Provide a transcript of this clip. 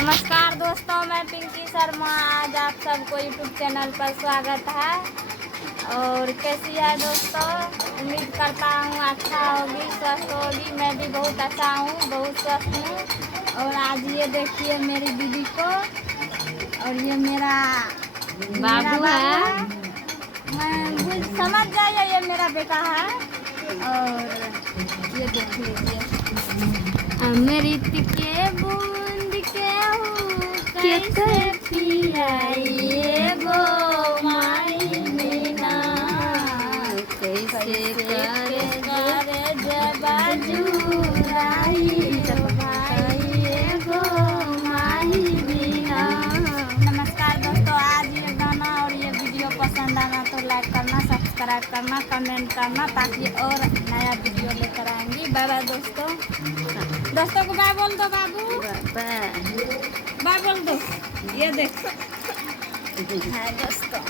नमस्कार दोस्तों, मैं पिंकी शर्मा। आज आप सबको यूट्यूब चैनल पर स्वागत है। और कैसी है दोस्तों? उम्मीद करता हूँ अच्छा होगी, स्वस्थ होगी। मैं भी बहुत अच्छा हूँ, बहुत स्वस्थ हूँ। और आज ये देखिए मेरी दीदी को, और ये मेरा बाबू है। मैं समझ जाइए, ये मेरा बेटा है। और ये देख लीजिए मेरी टिके बूंद के कैसे पियाइए गो माई मीना, कैसे करे जब जुराई भाई गो माई मीना। नमस्कार दोस्तों, आज ये गाना और ये वीडियो पसंद आना तो लाइक करना, सब्सक्राइब करना, कमेंट करना, ताकि और नया वीडियो लेकर आएंगी। बाय बाय दोस्तों। दोस्तों को बाय बोल दो बाबू, बाय बोल दो। ये देखो है दोस्तों।